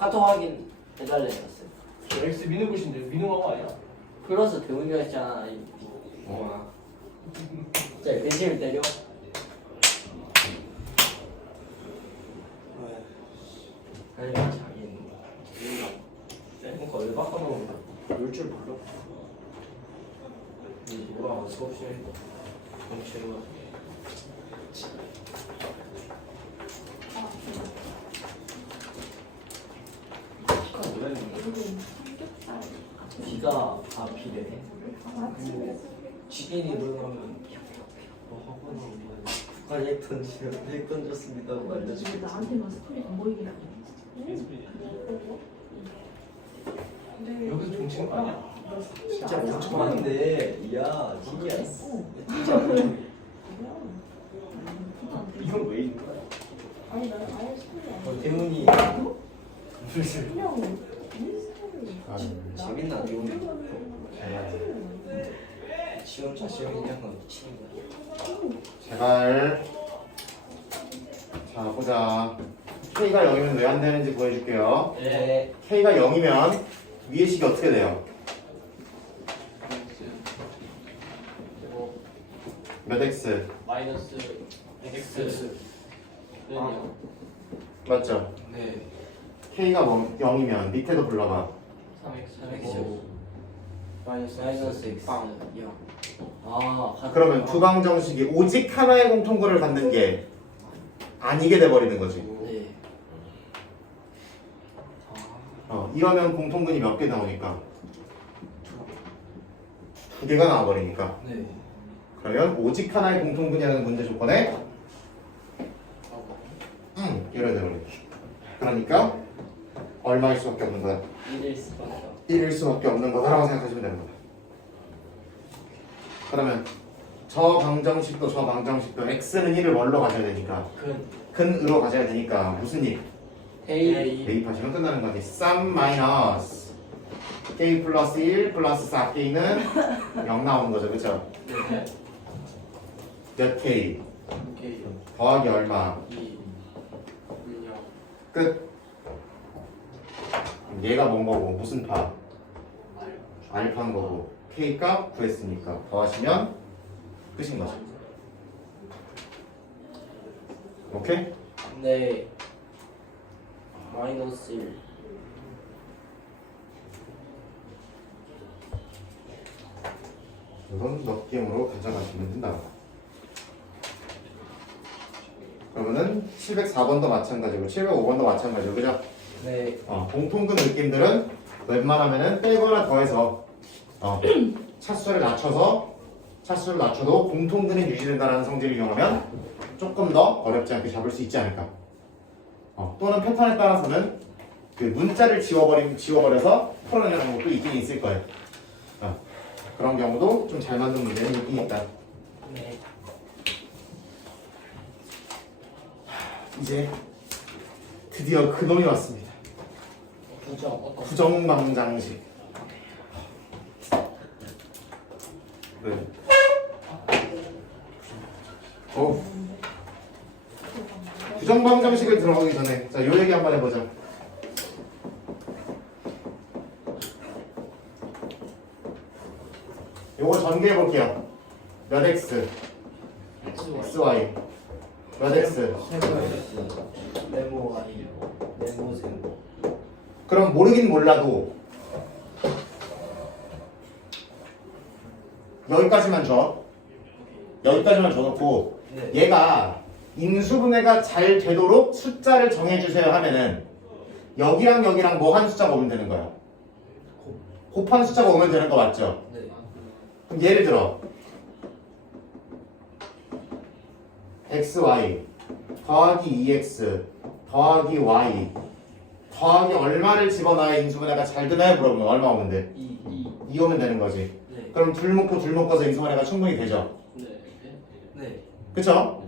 카톡 확인 해달래 했어요. 저 X 미는 곳인데 미는 거 아니야? 플러스 대문이가 했잖아. 자, 벤치를 때려. 아니, 자기는 그러니까 왜 바꿔놓은 거야? 놀줄 몰라. 뭐라 수업 시간에 너무 재밌어. 비가 비래. 지인이 놀러가면 북한 핵 던지면 핵 던졌습니다. 고 알려주겠지. 나한테만 스토리 안 보이게 하냐? 여기서 종친 거 아니야? 진짜 멍청한데. 야, 진짜. 진짜. 이건 왜 있는 거야? 아니 나는 아예 스토리 안 대문이 무슨 그냥 인스타를 재밌나 대문이. 시험자 시험이냐고 미치는 거야. 제발. 자 보자. K가 0이면 왜 안 되는지 보여줄게요. 네. K가 0이면 위의 식이 어떻게 돼요? 몇 X? 마이너스 X. 맞죠? 네. K가 0이면 밑에도 불러봐. 3X. 마이너스 X. 아, 그러면 두 방정식이 오직 하나의 공통분을 갖는 게 아니게 돼버리는 거지. 네. 이러면 공통분이 몇 개 나오니까? 두 개가 나와버리니까. 네. 그러면 오직 하나의 공통분이라는 문제 조건에 열어야 되버리기. 그러니까 얼마일 수밖에 없는 거야? 1일 수밖에. 1일 수밖에 없는 거다라고 생각하시면 되는 거다. 그러면 저 방정식도 저 방정식도 x는 1을 뭘로 가져야 되니까 근으로 가져야 되니까 무슨 일? A. 대입하시면 끝나는 거지. 쌈 마이너스 k 플러스 1 플러스 4k는 0 나오는 거죠. 그쵸? 네. 몇 k? 오케이. 더하기 얼마? 2 0 끝. 얘가 뭔 거고 무슨 파? 알파인 거고 k 값 구했으니까 더하시면 끝인 거죠. 오케이? 네. 마이너스 1. 이건 넉게임으로 가져가시면 된다. 그러면은 704번도 마찬가지고 705번도 마찬가지고 그죠? 네. 공통근 느낌들은 웬만하면은 빼거나 더해서 차수를 낮춰도 공통근이 유지된다는 성질을 이용하면 조금 더 어렵지 않게 잡을 수 있지 않을까. 또는 패턴에 따라서는 그 문자를 지워버려서 풀어내는 것도 있긴 있을 거예요. 그런 경우도 좀 잘 만든 문제는 있긴 있다. 네. 이제 드디어 그 놈이 왔습니다. 부정 어떤? 부정방정식. 네. 부정방정식을 들어가기 전에 자, 요 얘기 한번 해보자. 요거 전개해 볼게요. 몇 x? xy. 몇 x? 네모 Y. 네모 세모. 그럼 모르긴 몰라도 여기까지만 줘. 여기까지만 줘놓고 네. 얘가 인수분해가 잘 되도록 숫자를 정해주세요 하면은 여기랑 여기랑 뭐 한 숫자가 오면 되는 거야? 곱한 숫자가 오면 되는 거 맞죠? 네. 그럼 예를 들어 xy 더하기 2x 더하기 y 더하기 얼마를 집어넣어야 인수분해가 잘 되나요? 물어보면 얼마 오면 돼? 2 오면 되는 거지. 네. 그럼 둘 묶어서 인수분해가 충분히 되죠. 네. 네. 그쵸?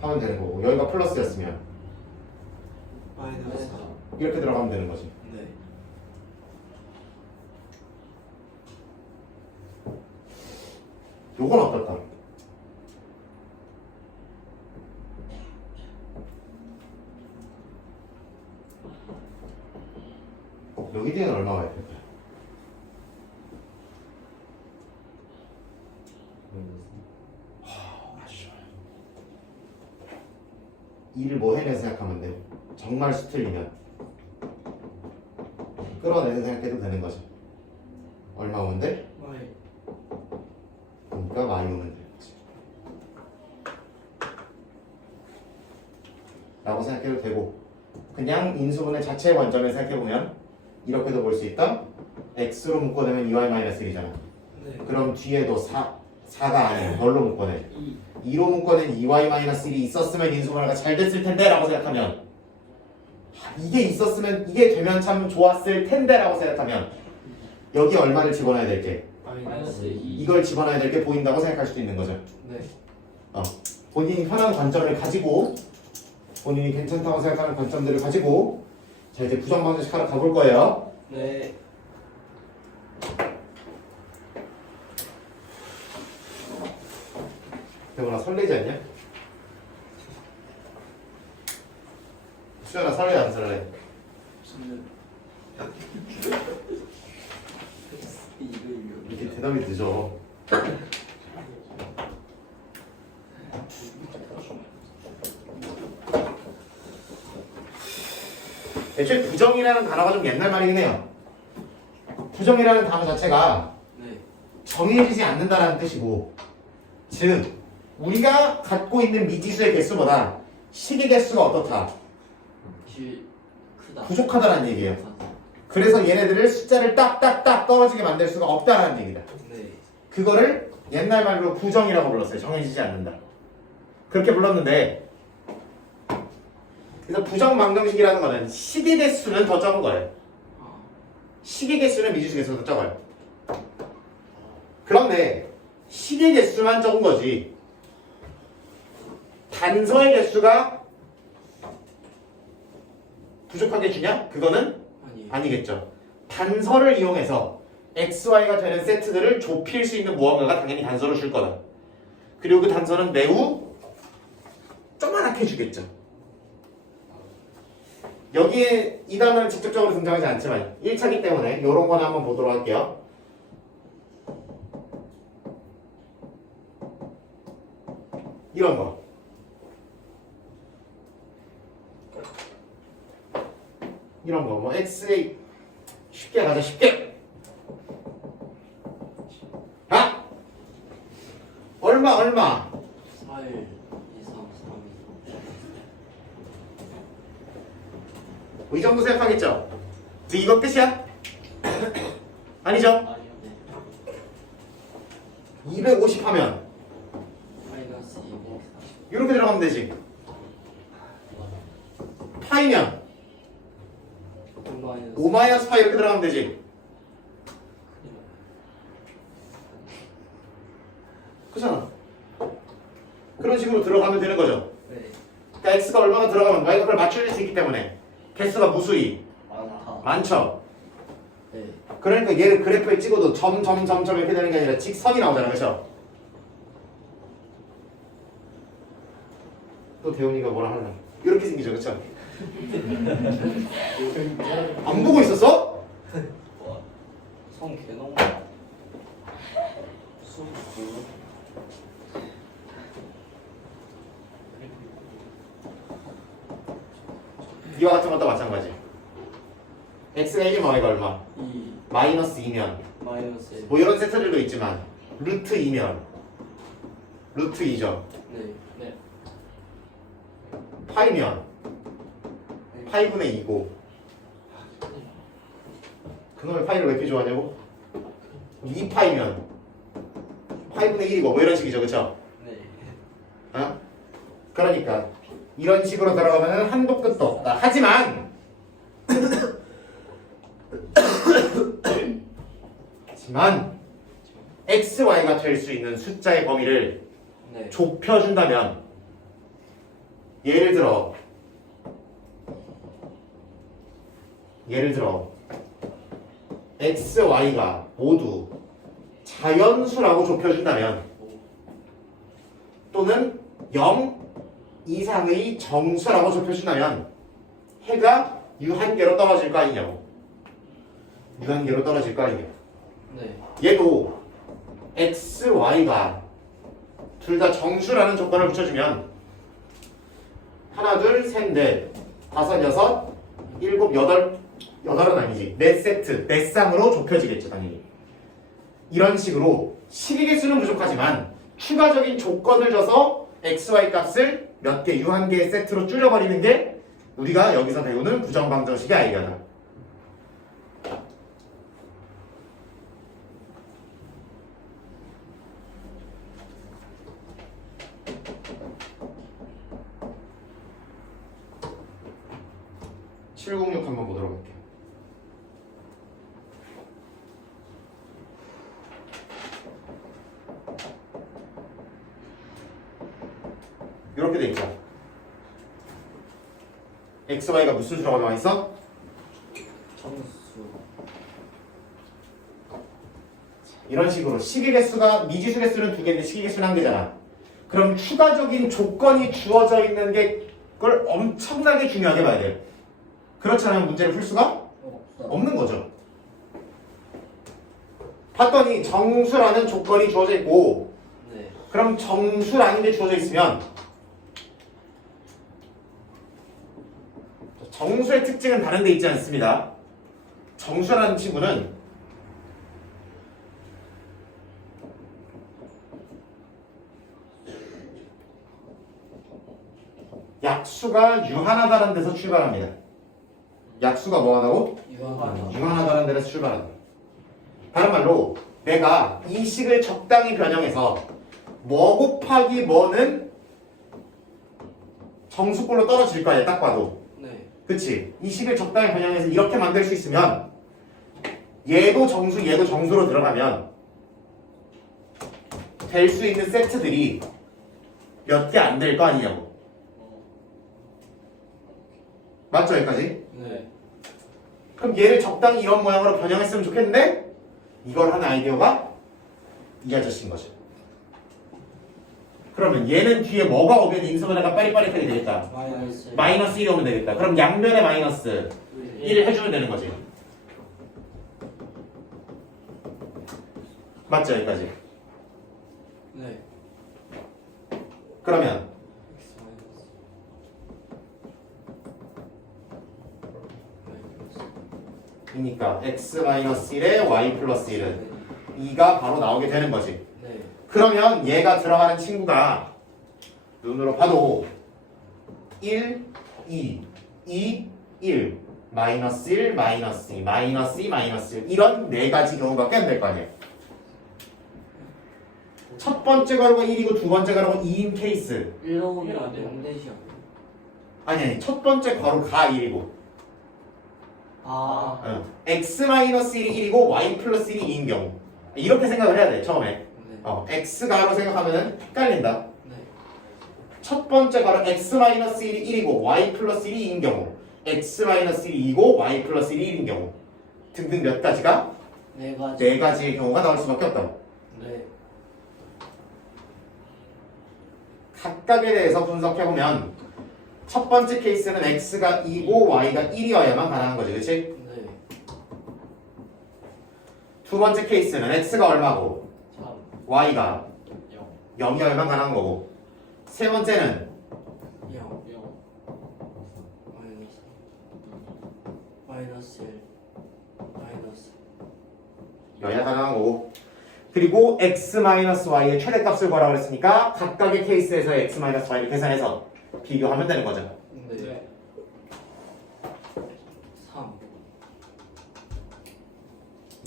하면 되는 거고 여기가 플러스였으면 마이너스 이렇게 들어가면 되는 거지. 네. 요건 어떨까? 여기 뒤에는 얼마가 있을까? 일을 뭐 해내 생각하면 돼. 정말 수틀리면 끌어내는 생각해도 되는 거죠. 얼마 오면 돼? Y. 그러니까 많이 오면 되는 거지. 라고 생각해도 되고, 그냥 인수분해 자체의 관점을 생각해보면 이렇게도 볼 수 있다. x로 묶어내면 2y-1이잖아. 네. 그럼 뒤에도 4가 아니야. 뭘로 묶어내? 2로 묶어낸 2y-1이 있었으면 인수분해가 잘 됐을 텐데 라고 생각하면, 이게 있었으면, 이게 되면 참 좋았을 텐데 라고 생각하면 여기 얼마를 집어넣어야 될게? 마이너스 2. 이걸 집어넣어야 될 게 보인다고 생각할 수도 있는 거죠. 네. 본인이 편한 관점을 가지고, 본인이 괜찮다고 생각하는 관점들을 가지고, 자 이제 부정 방정식 하러 가볼 거예요. 네. 대본아 설레지 않냐? 수연아 설레 안 설레? 이렇게 대답이 늦어. 애초에 부정이라는 단어가 좀 옛날 말이긴 해요. 부정이라는 단어 자체가 네. 정해지지 않는다라는 뜻이고, 즉 우리가 갖고 있는 미지수의 개수보다 식의 개수가 어떻다? 크다. 부족하다라는 얘기예요. 그래서 얘네들을 숫자를 딱딱딱 떨어지게 만들 수가 없다라는 얘기다. 네. 그거를 옛날 말로 부정이라고 불렀어요. 정해지지 않는다. 그렇게 불렀는데, 그래서 부정 방정식이라는 거는 식의 개수는 더 적은 거예요. 식의 개수는 미지수 개수가 더 적어요. 그런데 식의 개수만 적은 거지 단서의 개수가 부족하게 주냐? 그거는 아니에요. 아니겠죠. 단서를 이용해서 XY가 되는 세트들을 좁힐 수 있는 무언가가 당연히 단서로 줄 거다. 그리고 그 단서는 매우 조그맣게 주겠죠. 여기에 이 단어는 직접적으로 등장하지 않지만 1차기 때문에 이런 거나 한번 보도록 할게요. 이런 거. 이런 거. 뭐 X에 쉽게 가자. 쉽게. 아! 얼마? 4, 1, 2, 3, 3, 2. 이 정도 생각하겠죠? 이거 끝이야? 아니죠? 아니요. 네. 250 하면 마이너스 240. 이렇게 들어가면 되지. 파이면 5 파이 이렇게 들어가면 되지. 그렇잖아. 그런 식으로 들어가면 되는 거죠. 네. 그러니까 x가 얼마나 들어가면 y가 그걸 맞출 수 있기 때문에 개수가 무수히 많다. 많죠. 네. 그러니까 얘를 그래프에 찍어도 점 이렇게 되는 게 아니라 직선이 나오잖아. 그렇죠? 또 대훈이가 뭐라 하나 이렇게 생기죠. 그렇죠? 안 보고 있었어? 성 개놈. 수업 별로. 이와 같은 것도 마찬가지. x가 1이면 y가 얼마? 2 마이너스 2면 마이너스 1. 뭐 이런 세트들도 있지만 루트 2면 루트 2죠. 네. 네. 파이면 파이분의 2고 그놈의 파이를 왜 이렇게 좋아하냐고? 2파이면 파이분의 1이고 뭐 이런 식이죠. 그쵸? 네. 어? 그러니까 이런 식으로 들어가면 한도 끝도 없다. 하지만 x, y가 될 수 있는 숫자의 범위를 네. 좁혀준다면 예를 들어 x, y가 모두 자연수라고 좁혀준다면 또는 0 이상의 정수라고 좁혀준다면 해가 유한계로 떨어질 거 아니냐고. 유한계로 떨어질 거 아니냐고. 네. 얘도 x, y가 둘 다 정수라는 조건을 붙여주면 하나, 둘, 셋, 넷, 다섯, 여섯, 일곱, 여덟은 아니지. 네 세트, 네 쌍으로 좁혀지겠죠, 당연히. 이런 식으로 식의 개수는 부족하지만 추가적인 조건을 줘서 x, y 값을 몇 개, 유한계의 세트로 줄여버리는 게 우리가 여기서 배우는 부정방정식의 아이디어다. (706) 한번 보도록 할게요. 이렇게 돼 있죠. x, y가 무슨 수라고 나와 있어? 정수. 이런 식으로 식의 개수가 미지수 개수는 2개인데 식의 개수는 1개잖아. 그럼 추가적인 조건이 주어져 있는 게 그걸 엄청나게 중요하게 봐야 돼요. 그렇지 않으면 문제를 풀 수가 없는 거죠. 봤더니 정수라는 조건이 주어져 있고, 네. 그럼 정수라는 게 주어져 있으면 정수의 특징은 다른 데 있지 않습니다. 정수라는 친구는 약수가 유한하다는 데서 출발합니다. 약수가 뭐하다고? 유한하다. 유한하다는 데서 출발한다. 다른 말로 내가 이 식을 적당히 변형해서 뭐 곱하기 뭐는 정수꼴로 떨어질 거야, 딱 봐도. 네. 그치? 이 식을 적당히 변형해서 이렇게 만들 수 있으면 얘도 정수, 얘도 정수로 들어가면 될 수 있는 세트들이 몇 개 안 될 거 아니냐고. 맞죠, 여기까지? 네. 그럼 얘를 적당히 이런 모양으로 변형했으면 좋겠는데 이걸 한 아이디어가 이 아저씨인 거죠. 그러면 얘는 뒤에 뭐가 오면 인수분해가 빠릿빠릿하게 되겠다. 마이너스 1이 오면 되겠다. 그럼 양면에 마이너스 1을 해주면 되는 거지. 맞죠, 여기까지? 네. 그러면 X 마이너스. 이니까 x-1에 y 플러스 1은 2가 바로 나오게 되는 거지. 네. 그러면 얘가 들어가는 친구가 눈으로 봐도 1, 2, 2, 1, 마이너스 1, 마이너스 2, 마이너스 2, 마이너스 1 이런 네 가지 경우밖에 안 될 거 아니에요. 첫 번째 가로가 1이고 두 번째 가로가 2인 케이스. 1로 오면 안 돼. 0대시야. 아니 첫 번째 가로가 1이고 아. x-1이 1이고 y 플러스 1이 2인 경우 이렇게 생각을 해야 돼 처음에. 네. x 가로 생각하면은 헷갈린다. 네. 첫 번째 가로 x-1이 1이고 y 플러스 1이 2인 경우 x-1이 2고 y 플러스 1이 1인 경우 등등 몇 가지가 네 가지. 네 가지의 경우가 나올 수밖에 없다고. 네. 각각에 대해서 분석해보면 첫 번째 케이스는 x가 2고 y가 1이어야만 가능한 거지, 그치? 네. 두 번째 케이스는 x가 얼마고 3. y가 0. 0이어야만 가능한 거고 세 번째는 0. 마이너스. 마이너스 1. 마이너스. 여야 가능한 거고 그리고 x-y의 최대값을 구하라고 했으니까 각각의 케이스에서 x-y를 계산해서 비교하면 되는 거죠. 네. 3.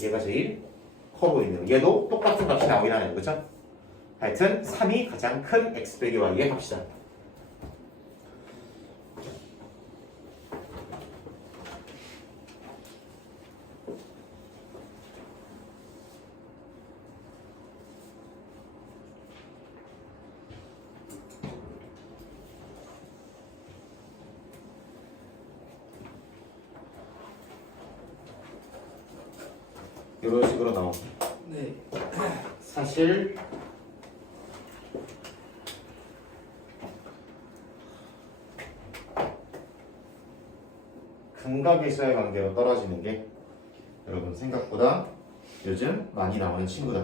얘가 제일 커 보이네요. 얘도 똑같은 값이 나오긴 하네요. 그렇죠? 하여튼 3이 가장 큰 x 빼기 y의 값이다. 이런 식으로 나옵니다. 네. 사실 인과계수와의 관계로 떨어지는 게 여러분 생각보다 요즘 많이 나오는 친구다.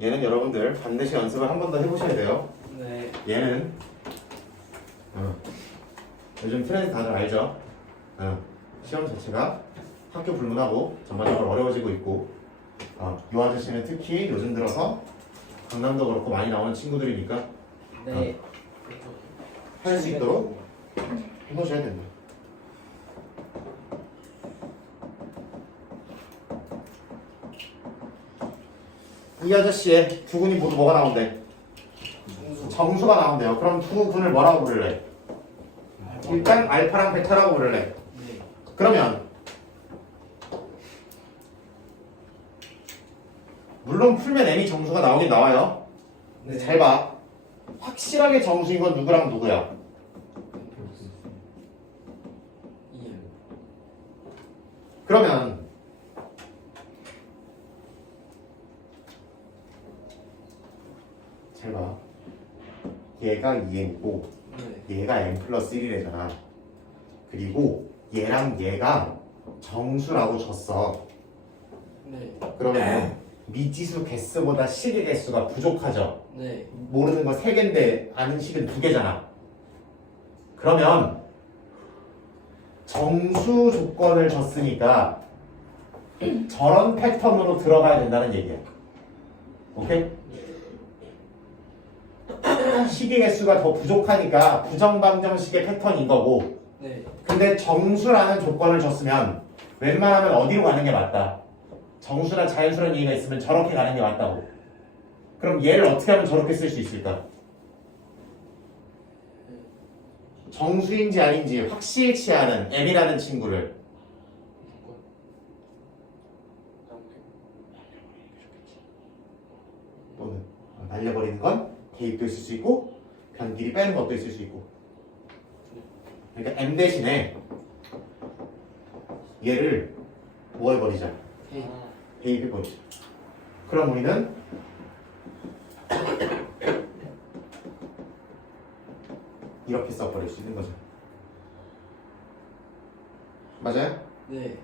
얘는 여러분들 반드시 연습을 한 번 더 해보셔야 돼요. 네. 얘는 요즘 트렌드 다들 알죠? 시험 자체가 학교 불문하고 전반적으로 어려워지고 있고 이 아저씨는 특히 요즘 들어서 강남도 그렇고 많이 나오는 친구들이니까 네. 할 수 있도록 해보셔야 된다. 이 아저씨의 두 군이 모두 뭐가 나온대? 정수가 나온대요. 그럼 두 군을 뭐라고 부를래? 일단 알파랑 베타라고 부를래. 네. 그러면 물론 풀면 n이 정수가 나오긴 나와요. 근데 잘 봐. 확실하게 정수인 건 누구랑 누구야? 이요. 그러면 잘 봐. 얘가 2n이고 네. 얘가 n 플러스 1이래잖아. 그리고 얘랑 얘가 정수라고 줬어. 네. 그러면 미지수 개수보다 식의 개수가 부족하죠. 네. 모르는 거 3개인데 아는 식은 2개잖아. 그러면 정수 조건을 줬으니까 저런 패턴으로 들어가야 된다는 얘기야. 오케이? 식의 개수가 더 부족하니까 부정방정식의 패턴인 거고, 네. 근데 정수라는 조건을 줬으면 웬만하면 어디로 가는 게 맞다? 정수나 자연수라는 얘기가 있으면 저렇게 가는 게 맞다고. 그럼 얘를 어떻게 하면 저렇게 쓸 수 있을까? 정수인지 아닌지 확실치 않은 M이라는 친구를 또는 날려버리는 건 대입도 있을 수 있고 변길이 빼는 것도 있을 수 있고. 그러니까 M 대신에 얘를 뭐 해버리자? 네. 대입해버리자. 그럼 우리는 이렇게 써버릴 수 있는 거죠. 맞아요? 네.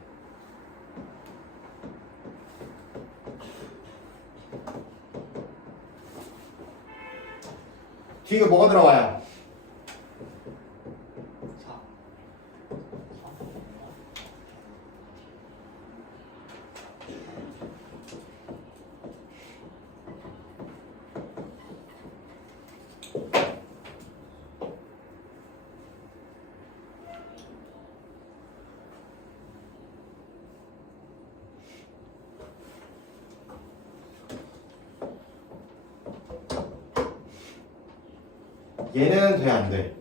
뒤에 뭐가 들어와요? 4. 얘는 돼, 안 돼?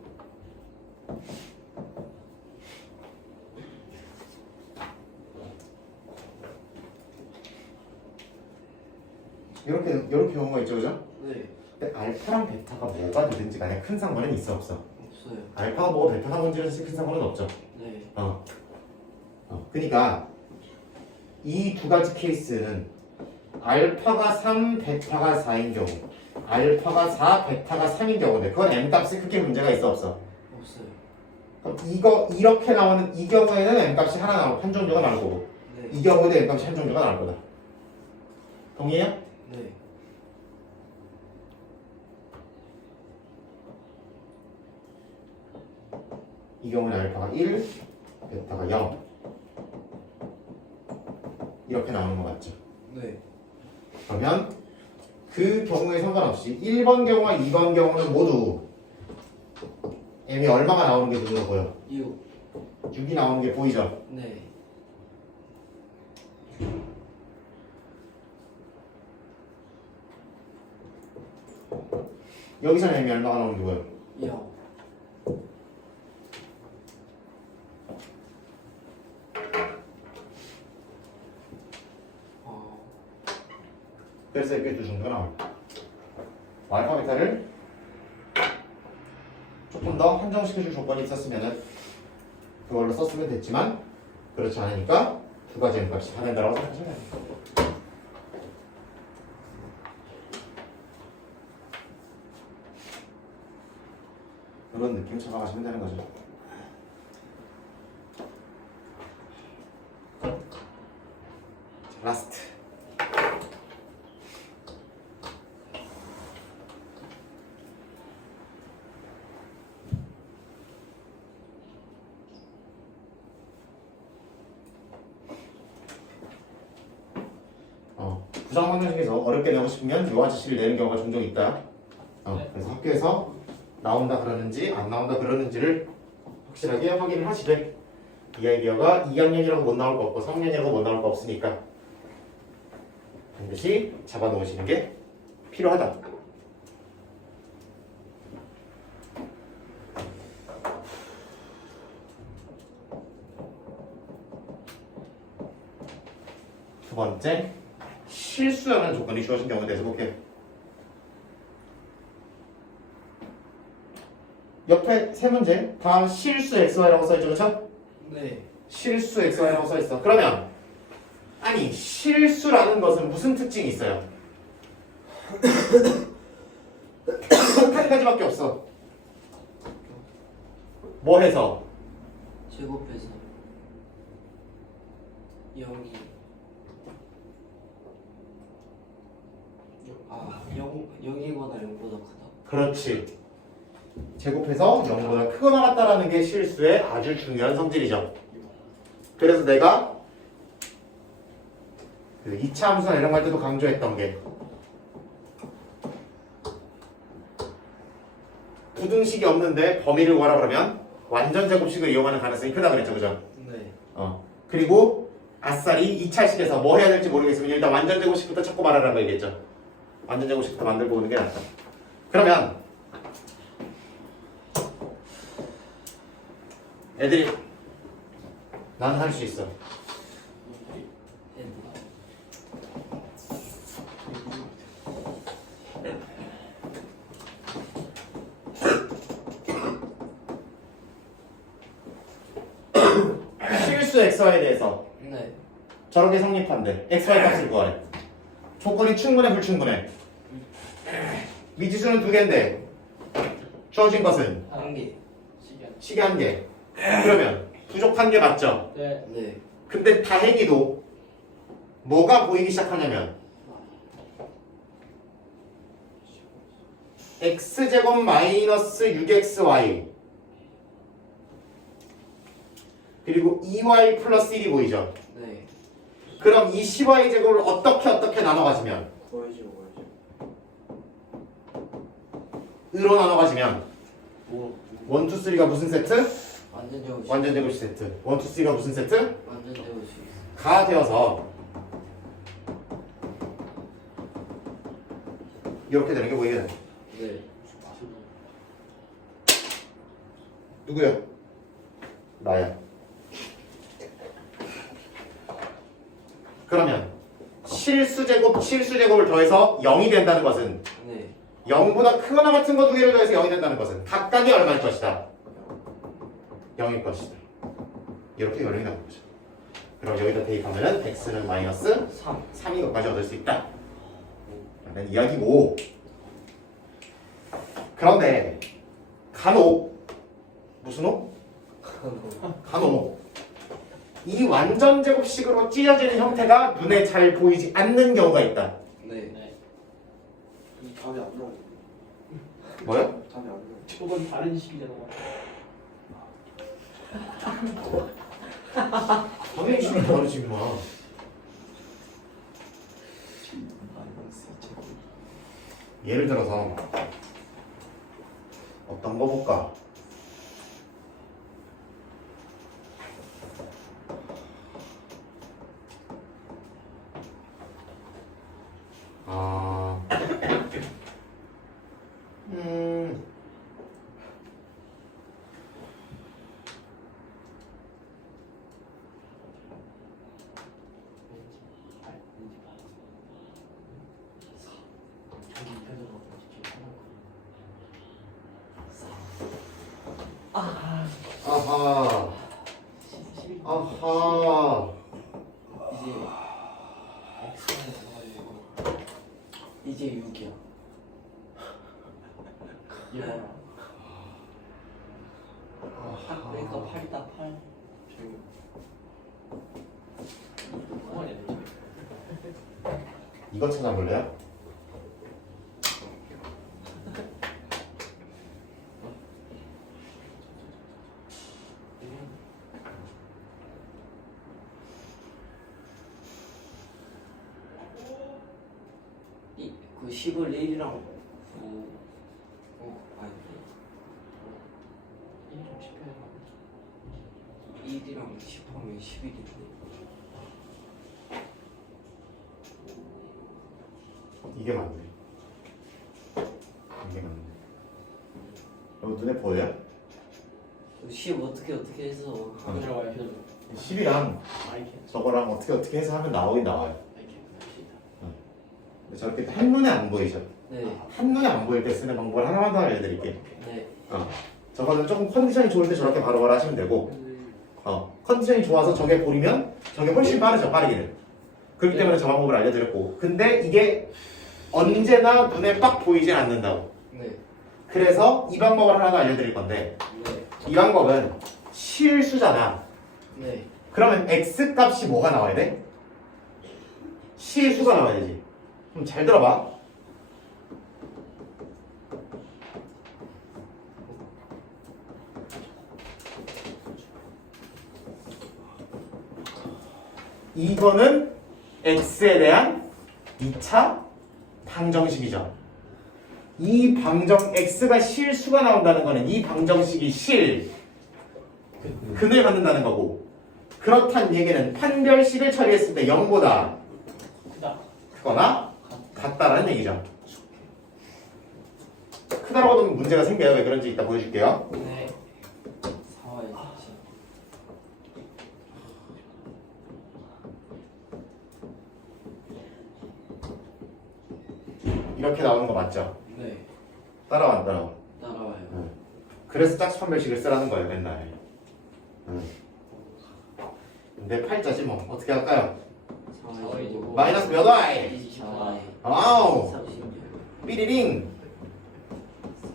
이렇게 경우가 있죠, 그죠? 네. 근데 알파랑 베타가 뭐가 되든지 간에 큰 상관은 있어, 없어? 없어요. 알파가 뭐고 베타가 뭔지는 사실 큰 상관은 없죠. 네. 그러니까 이 두 가지 케이스는 알파가 3, 베타가 4인 경우, 알파가 4, 베타가 3인 경우인데 그건 m값이 크게 문제가 있어, 없어? 없어요. 그럼 이거 이렇게 나오는 이 경우에는 m값이 하나 나오고 한 정도가 나올 거고, 네. 이 경우에도 m값이 한 정도가 나올 거다. 동의해요? 네. 이 경우는 알파가 1, 베타가 0 이렇게 나오는 거 맞죠? 네. 그러면 그 경우에 상관없이 1번 경우와 2번 경우는 모두 m이 얼마가 나오는 게 눈으로 보여? 6. 6이 나오는 게 보이죠? 네. 여기서는 m이 얼마가 나오는 게 보여? 0. 그래서 이렇게 두 정도가 나옵니다. 알파 베타를 조금 더 한정시켜줄 조건이 있었으면 그걸로 썼으면 됐지만 그렇지 않으니까 두 가지 m값이 다 된다고 생각하시면 됩니다. 이런 느낌 잡아가시면 되는 거죠. 라스트. 부정 확률 중에서 어렵게 내고 싶으면 요 아저씨를 내는 경우가 종종 있다. 그래서 학교에서 나온다 그러는지 안 나온다 그러는지를 확실하게 확인을 하시되 이 아이디어가 2학년이라고 못 나올 거 없고 3학년이라고 못 나올 거 없으니까 반드시 잡아 놓으시는 게 필요하다. 두 번째, 실수라는 조건이 주어진 경우에 대해서 볼게요. 옆에 세 문제 다 실수 XY라고 써있죠, 그렇죠? 네. 실수 XY라고 써있어. 그러면 아니 실수라는 것은 무슨 특징이 있어요? 한 가지밖에 없어. 뭐 해서? 제곱해서 0이 아 0이거나 0보다 크다. 그렇지. 제곱해서 0보다 크거나 같다라는 게 실수의 아주 중요한 성질이죠. 그래서 내가 그 2차 함수나 이런 거 할 때도 강조했던 게 부등식이 없는데 범위를 구하라 그러면 완전 제곱식을 이용하는 가능성이 크다 그랬죠, 그죠? 네. 그리고 아싸리 2차식에서 뭐 해야 될지 모르겠으면 일단 완전 제곱식부터 찾고 말하라는 거 얘기했죠. 완전 제곱식부터 만들고 오는 게 낫다. 그러면 애들이 난 할 수 있어. 실수 XY에 대해서 네. 저렇게 성립한대. XY 값을 구하래. 조건이 충분해 불충분해? 미지수는 2개인데 주어진 것은 한 개. 시계 1개. 그러면 부족한 게 맞죠? 네. 네. 근데 다행히도 뭐가 보이기 시작하냐면 x제곱 마이너스 6xy 그리고 2y 플러스 1이 보이죠? 네. 그럼 이 10y 제곱을 어떻게 나눠 가지면 보여줘. 으로 나눠 가지면 뭐? 1, 2, 3가 무슨 세트? 완전 제곱식. 완전 제곱식 세트. 1, 2, 3가 무슨 세트? 완전 제곱식. 가 되어서 이렇게 되는 게 보이게 돼. 네. 누구야? 나야. 그러면 실수제곱을 더해서 0이 된다는 것은 네. 0보다 크거나 같은 거 두 개를 더해서 0이 된다는 것은 각각이 얼마일 것이다? 0일 것이다. 이렇게 결론이 나온 거죠. 그럼 여기다 대입하면은 x는 마이너스 3인 것까지 얻을 수 있다. 라는 이야기고 그런데 간혹 무슨 호? 간혹 이 완전 제곱식으로 찢어지는 형태가 눈에 잘 보이지 않는 경우가 있다. 네. 이 답이 안 나와. 뭐요? 답이 안 나와. 저건 다른 식이잖아. 당연히 식이 다르지 뭐. 예를 들어서 어떤 거 볼까? 아하. 아하. 이제 6이야. 이거라. 딱 그러니까 8이다 8. 이거 찾아볼래요? 그 10을 1이랑 9 아니 1이랑 10하면 11이네. 이게 맞네. 이게 맞네. 여러분 눈에 보여요? 10 어떻게 해서 10이랑 저거랑 어떻게 해서 하면 나오긴 나와요. 근데 저렇게 한눈에 안 보이죠? 네. 한눈에 안 보일 때 쓰는 방법을 하나만 더 알려드릴게요. 네. 저거는 조금 컨디션이 좋을 때 저렇게 바로바로 하시면 되고 컨디션이 좋아서 저게 보이면 저게 훨씬 빠르죠, 빠르기는. 그렇기 때문에 저 방법을 알려드렸고, 근데 이게 언제나 눈에 빡 보이진 않는다고. 네. 그래서 이 방법을 하나 더 알려드릴 건데, 네. 이 방법은 실수잖아. 네. 그러면 x 값이 뭐가 나와야 돼? 실수가 나와야 되지. 그럼 잘 들어봐. 이거는 x에 대한 2차 방정식이죠. 이 방정 x가 실수가 나온다는 거는 이 방정식이 근을 갖는다는 거고, 그렇단 얘기는 판별식을 처리했을 때 0보다 크거나 같다라는 얘기죠. 크다라고 하면 문제가 생겨요. 왜 그런지 이따 보여줄게요. 네. 4와 2. 이렇게 나오는 거 맞죠? 네. 따라와 안 따라와? 따라와요. 그래서 짝수 판별식을 쓰라는 거예요, 맨날. 근데 팔자지 뭐. 어떻게 할까요? 4와 25. 마이너스 몇 와이? 24와이. 아우! 36. 삐리링!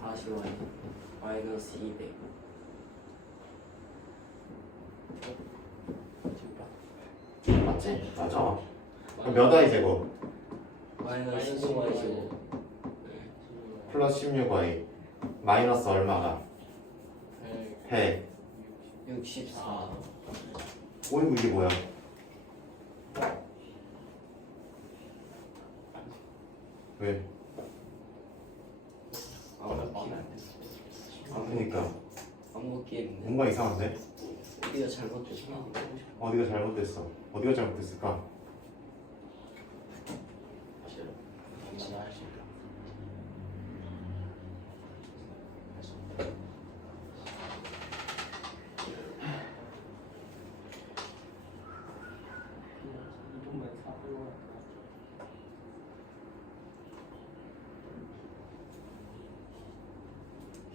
40와이. 마이너스 200. 맞지? 맞아. 그럼 몇 와이 제곱? 마이너스 15와이 제곱. 플러스 16y 마이너스 얼마가? 100. 64. 어이구 이게 뭐야? 왜? 그러니까 안 먹기에는 뭔가 이상한데? 우리가 잘못됐나? 어디가 잘못됐어? 어디가 잘못됐을까?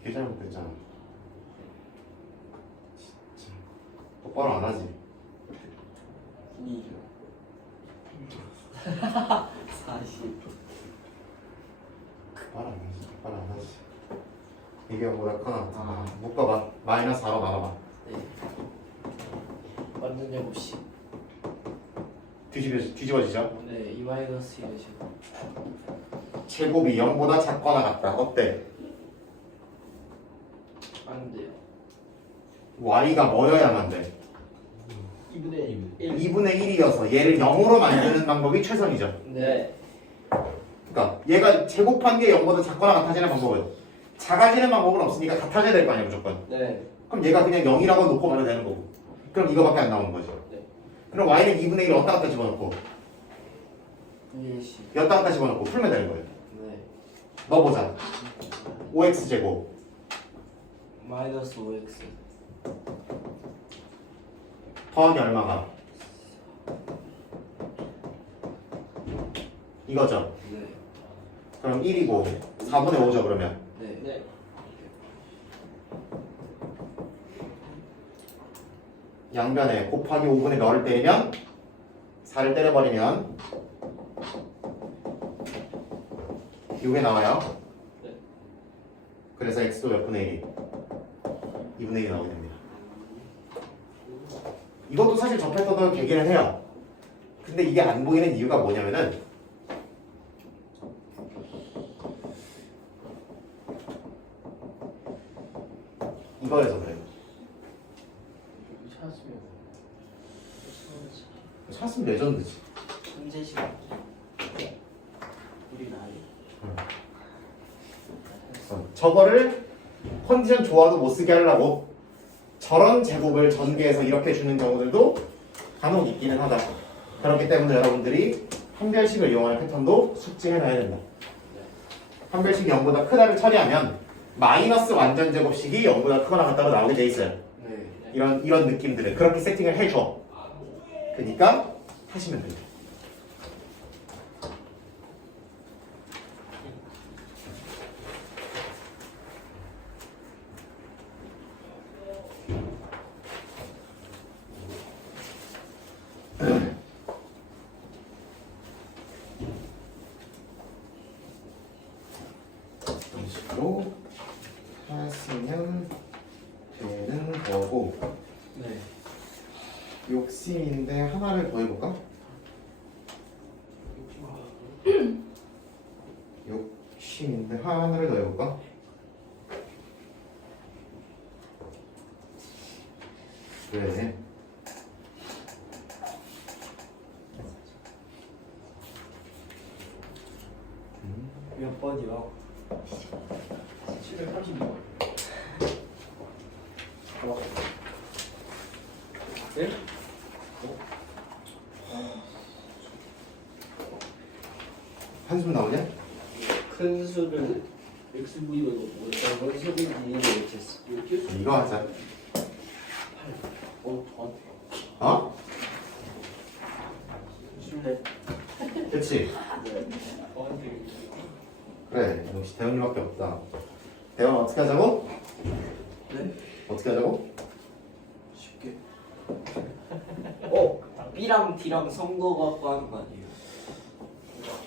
이게 잘못됐잖아. 진짜 똑바로 안 하지. 40. 똑바로 안 하지. 똑바로 안 하지. 이게 뭐라 카나? 묶어봐. 마이너스 4로 나눠봐. 네. 완전 제곱식. 뒤집어지죠? 네. 2 마이너스 1의 제곱. 제곱이 0보다 작거나 같다. 어때? 안 돼요. y가 뭐여야만 돼? 2분의 1. 2분의 1이어서 얘를 0으로 만드는 방법이 최선이죠. 네. 그러니까 얘가 제곱한 게 0보다 작거나 같아지는 방법은, 작아지는 방법은 없으니까 같아져야 될 거 아니야 무조건. 네. 그럼 얘가 그냥 0이라고 놓고 말해도 되는 거고, 그럼 이거밖에 안 나오는 거죠. 네. 그럼 y는 2분의 1을 왔다 갔다 집어넣고 분의식. 왔다 갔다 집어넣고 풀면 되는 거예요. 네. 넣어보자. 5x제곱 마이너스 5x. 더하기 얼마가? 이거죠. 네. 그럼 1이고 4분의 5죠 그러면. 네. 네. 양변에 곱하기 5분의 몇을 때리면 4를 때려버리면 이게 나와요. 네. 그래서 x도 몇 분의 1이? 2분의 1이 나오게 됩니다. 이것도 사실 저 패턴도 되기는 해요. 근데 이게 안 보이는 이유가 뭐냐면은 이거에서 그래요. 찾으면 찾으면 레전드지. 현재 시간 우리 나이 저거를 컨디션 좋아도 못 쓰게 하려고 저런 제곱을 전개해서 이렇게 주는 경우들도 간혹 있기는 하다. 그렇기 때문에 여러분들이 한별식을 이용하는 패턴도 숙지해놔야 된다. 한별식이 0보다 크다를 처리하면 마이너스 완전 제곱식이 0보다 크거나 같다고 나오게 돼 있어요. 네. 이런 느낌들을 그렇게 세팅을 해줘. 그러니까 하시면 됩니다. 이런 식으로 하시면 되는 거고. 네. 욕심인데 하나를 더 해볼까? 욕심인데 하나를 더 해볼까? 그래. 몇 번이요? 736번. 네? 한숨 나오냐? 큰 수를 x분이고 작은 수를 이렇게 했어. 이렇게? 이거 하자. 저한테. 어? 술래. 그치? 네. 저한테. 그래. 역시 대형님밖에 없다. 대형 어떻게 하자고? 네? 어떻게 하자고? 쉽게. B랑 D랑 성도 갖고 하는 거 아니에요?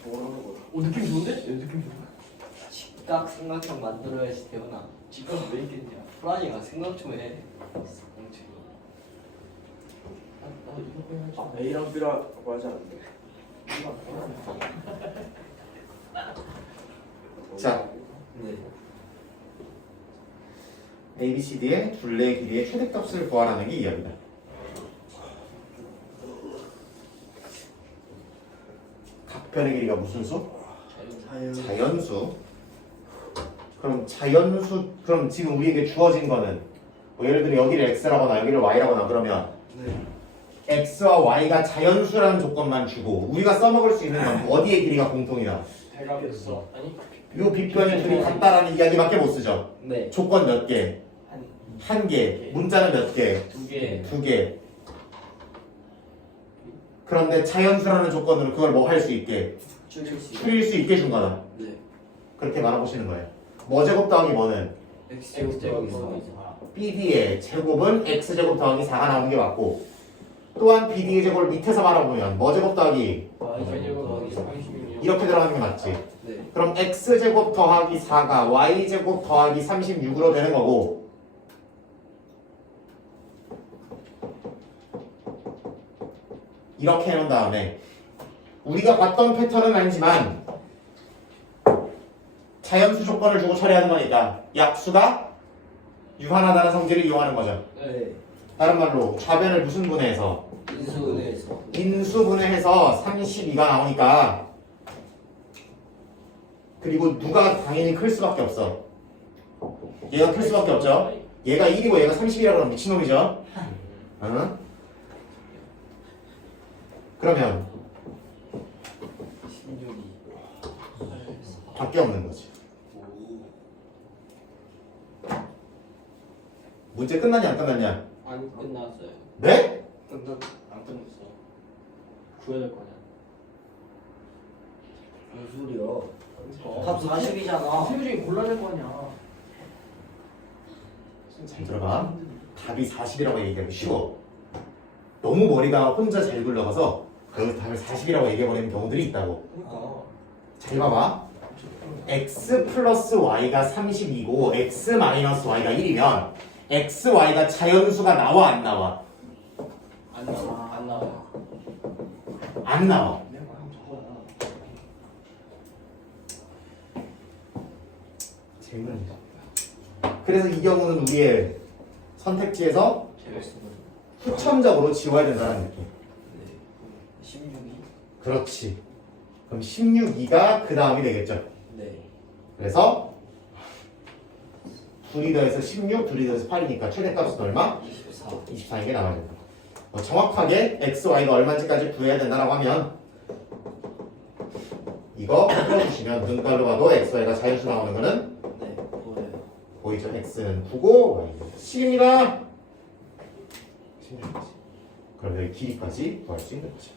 뭐라는 거야? 오 느낌 좋은데? 느낌 좋아. 직각 삼각형 만들어야지 되구나. 직각 왜 있겠냐? 프라니가 생각 좀 해. 아, A랑 B라고 하지 않는데. 자, 네. A, B, C, D의 둘레의 길이의 최대값을 구하라는 게 이야기다. 각변의 길이가 무슨 수? 자연수. 그럼 지금 우리에게 주어진 거는 뭐 예를 들어 여기를 x라거나 여기를 y라거나 그러면 네. x와 y가 자연수라는 조건만 주고 우리가 써먹을 수 있는 건 어디의 길이가 공통이야? 대각했어. 아니? 요 빗변의 둘이 같다라는 이야기밖에 못 쓰죠. 네. 조건 몇 개? 한 개. 문자는 몇 개? 두 개. 두 개. 그런데 자연수라는 조건으로 그걸 뭐 할 수 있게 줄일 수 있어. 풀릴 수 있게 준 거다. 네. 그렇게 말아보시는 거예요. 뭐 제곱 더하기 뭐는 X제곱 더하기 4. BD의 제곱은 X제곱 더하기 4가 나오는 게 맞고 또한 BD의 제곱을 밑에서 말아보면 뭐 제곱 더하기 Y제곱 더하기 36. 이렇게 들어가는 게 맞지. 네. 그럼 X제곱 더하기 4가 Y제곱 더하기 36으로 되는 거고 이렇게 해놓은 다음에 우리가 봤던 패턴은 아니지만 자연수 조건을 주고 처리하는 거니까 약수가 유한하다는 성질을 이용하는 거죠. 네. 다른 말로 좌변을 무슨 분해해서 인수분해에서. 인수분해해서 32가 나오니까 그리고 누가 당연히 클 수밖에 없어. 얘가 클 수밖에 없죠. 얘가 1이고 얘가 30이라고 그러면 미친놈이죠. 응? 그러면 16이. 밖에 없는 거지. 문제 끝났냐 안 끝났냐? 안 끝났어요. 네? 안 끝났어. 구해야 될 거 아니야. 무슨 소리야? 답 40이잖아. 세부 중에 골라낼 거 아니야. 잘 들어봐. 답이 40이라고 얘기하기 쉬워. 너무 머리가 혼자 잘 굴러가서 그 답을 40이라고 얘기해버리는 경우들이 있다고. 그러니까. 잘 봐봐. x 플러스 y가 32고 x 마이너스 y가 1이면 x, y가 자연수가 나와 안 나와? 안 나와. 안 나와요. 안 나와. 내가 말한 저거야. 질문이죠. 그래서 이 경우는 우리의 선택지에서 제가 쓰는. 후천적으로 지워야 된다는 느낌. 네. 16이. 그렇지. 그럼 16이가 그 다음이 되겠죠. 네. 그래서 둘이 더해서 16, 둘이 더해서 8이니까 최대값은 얼마? 24. 24인 게 나와야 된다. 정확하게 x, y가 얼마인지까지 구해야 된다라고 하면 이거 풀어주시면 눈깔로 봐도 x, y가 자연수 나오는 거는 네. 보여요. 보이죠? x는 9고 y는 10입니다. 16이지. 그럼 여기 길이까지 구할 수 있는 거죠.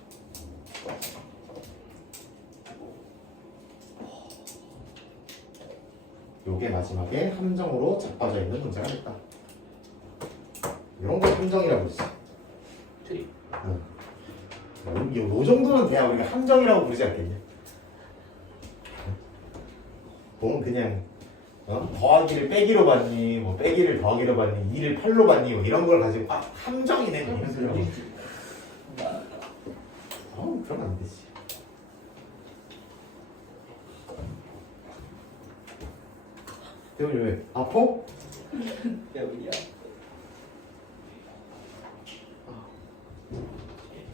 요게 마지막에 함정으로 자빠져 있는 문제가 됐다. 이런 걸 함정이라고 했어. 트리. 요 정도는 돼야 우리가 함정이라고 부르지 않겠냐? 보면 그냥 더하기를 빼기로 받니, 뭐 빼기를 더하기로 받니, 2를 8로 받니, 뭐 이런 걸 가지고 함정이네 뭐 이런 소리 하고. 그러면 안 되지. 대훈이 왜? 아파? 여기야.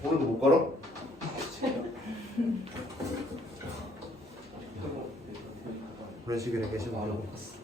오늘도 못 걸어? 그런 식으로 계시면 바로 봤어.